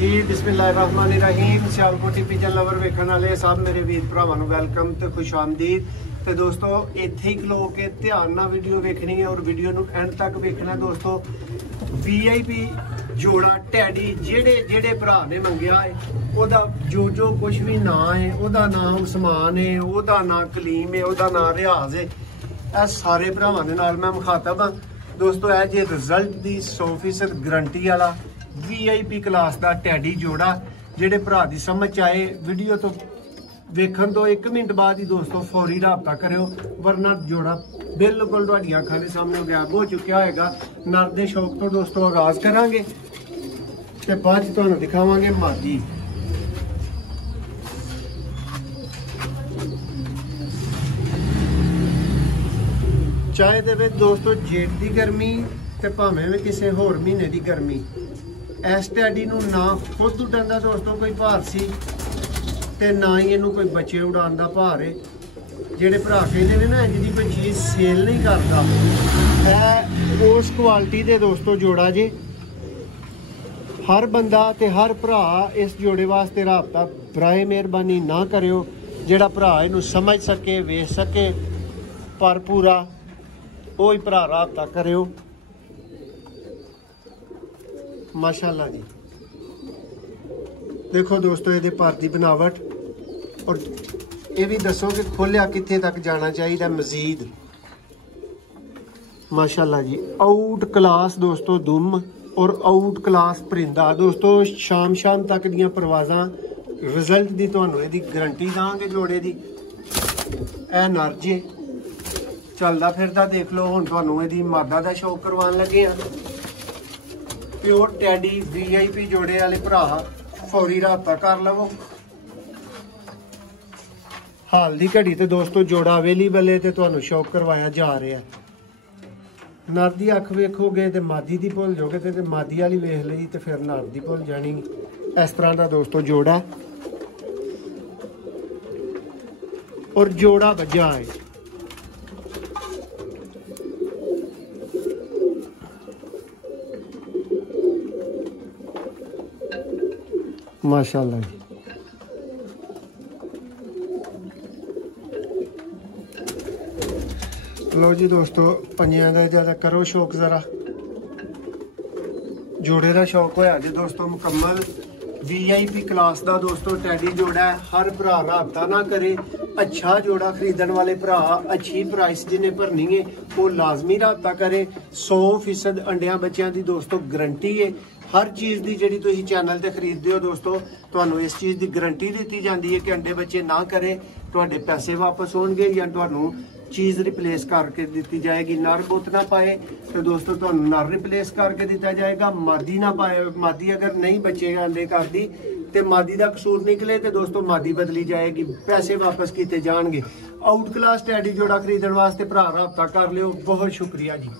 जी बिस्मिल्लाहिर्रहमानिर्रहीम। Sialkoti pigeon lover वेखण वाले सब मेरे वीर भरावां नूं वेलकम ते खुश आमदीद। तो दोस्तों इत्थे ही खलो के ध्यान नाल वीडियो वेखनी है और वीडियो नूं एंड तक वेखना। दोस्तों VIP जोड़ा टैडी जेड़े जेड़े भरा ने मंगया है ओदा जो कुछ भी ना है, ओदा नाम उस्मान है, ओदा नाम कलीम है, ओदा नाम रियाज है, यह सारे भरावां दे नाल मैं मुखातब हाँ। दोस्तों यह जे रिजल्ट दी 100% गारंटी वाला VIP क्लास का टैडी जोड़ा जेडे भरा दी समझ आए वीडियो तो वेखन तो 1 मिनट बाद ही दोस्तों फौरी राबता करो, वरना जोड़ा बिल्कुल तुहाडी अखां दे सामने गायब हो चुका होएगा। नर दे शौक तो दोस्तों आगाज करांगे ते बाद च तुहानूं दिखावांगे मादी। चाहे दे दोस्तों जेठ की गर्मी ते भावें भी किसी होर महीने की गर्मी, इस टैडी नूं ना खुद उड़न दा दोस्तों कोई भार सी ते ना ही इनू कोई बच्चे उड़ान दा भार है। जेडे भरा कहते हैं ना जिहदी कोई चीज़ सेल नहीं करता, है उस क्वालिटी दे दोस्तों जोड़ा जे। हर बंदा ते हर भरा इस जोड़े वास्ते राबता बराए मेहरबानी ना करियो, जेड़ा भरा इनू समझ सके वेख सके, पर पूरा वो ही भरा राबता करियो। माशाल्लाह जी देखो दोस्तों ये पर की बनावट, और ये भी दसो कि खोलिया कित्थे तक जाना चाहिए मजीद। माशाल्लाह जी आउट क्लास दोस्तों दुम और आउट क्लास परिंदा। दोस्तों शाम तक दियां परवाज़ां रिजल्ट की तुहानूं इहदी गारंटी दांगे जोड़े की। ए नर जे चलदा फिरदा देख लो। हुण तुहानूं इहदी मादा दा शौक करवान लगे आ। प्योर टैडी VIP जोड़े वाले भरा फौरी राबता कर लवो। हाल की घड़ी तो दोस्तों जोड़ा अवेलेबल है तो तुहानूं शौक करवाया जा रहा है। नर की अख वेखोगे तो मादी की भुल जाओगे, तो मादी वाली वेख ली तो फिर नर की भुल जानी। इस तरह का दोस्तों जोड़ा और जोड़ा बजा है। माशाल्लाह जी लो जी दोस्तों पंजियां का ज़्यादा करो शौक ज़रा। जोड़े का शौक होया जी दोस्तों मुकम्मल। VIP क्लास का दोस्तों टैडी जोड़ा है। हर भरा राबता ना करे। अच्छा जोड़ा खरीदने वाले भरा अच्छी प्राइस जिन्हें भरनी है वो लाजमी राबता करे। 100% अंडिया बच्चों की दोस्तों गारंटी है। हर चीज़ की जी तुम चैनल पर खरीदते हो दोस्तों तो इस चीज़ की गारंटी दी जाती है कि अंडे बच्चे ना करें, तुहाडे पैसे वापस होणगे या तुहानूं चीज़ रिप्लेस करके दी जाएगी। नर बुत ना पाए तो दोस्तों तुहानूं नर रिप्लेस करके दिता जाएगा। मादी ना पाए, मादी अगर नहीं बच्चे अंडे करती तो मादी का कसूर निकले तो दोस्तों मादी बदली जाएगी, पैसे वापस किए जाएंगे। आउट क्लास टैडी जोड़ा खरीदने वास्ते भरा राबता कर लियो। बहुत शुक्रिया जी।